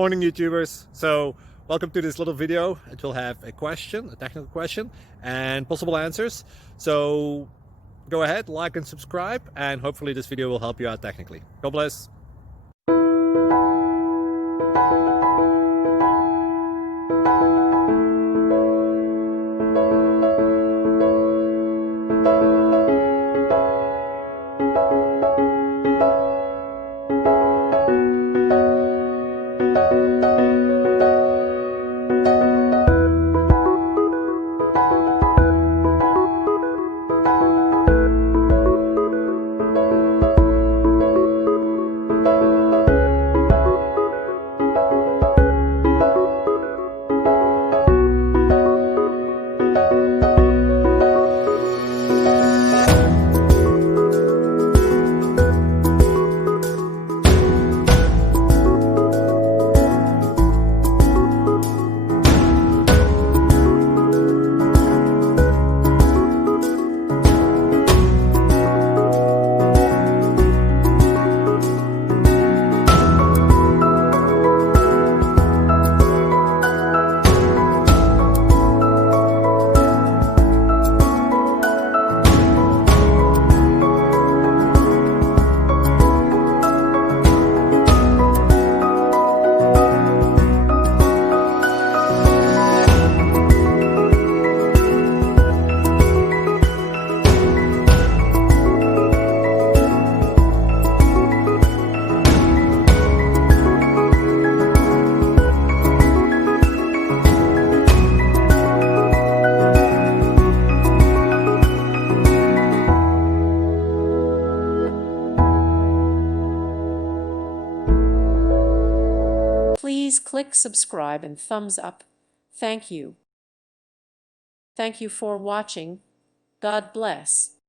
Morning, YouTubers. So welcome to this little video. It will have a question, a technical question, and possible answers. So go ahead, like and subscribe, and hopefully this video will help you out technically. God bless. Please click subscribe and thumbs up. Thank you. Thank you for watching. God bless.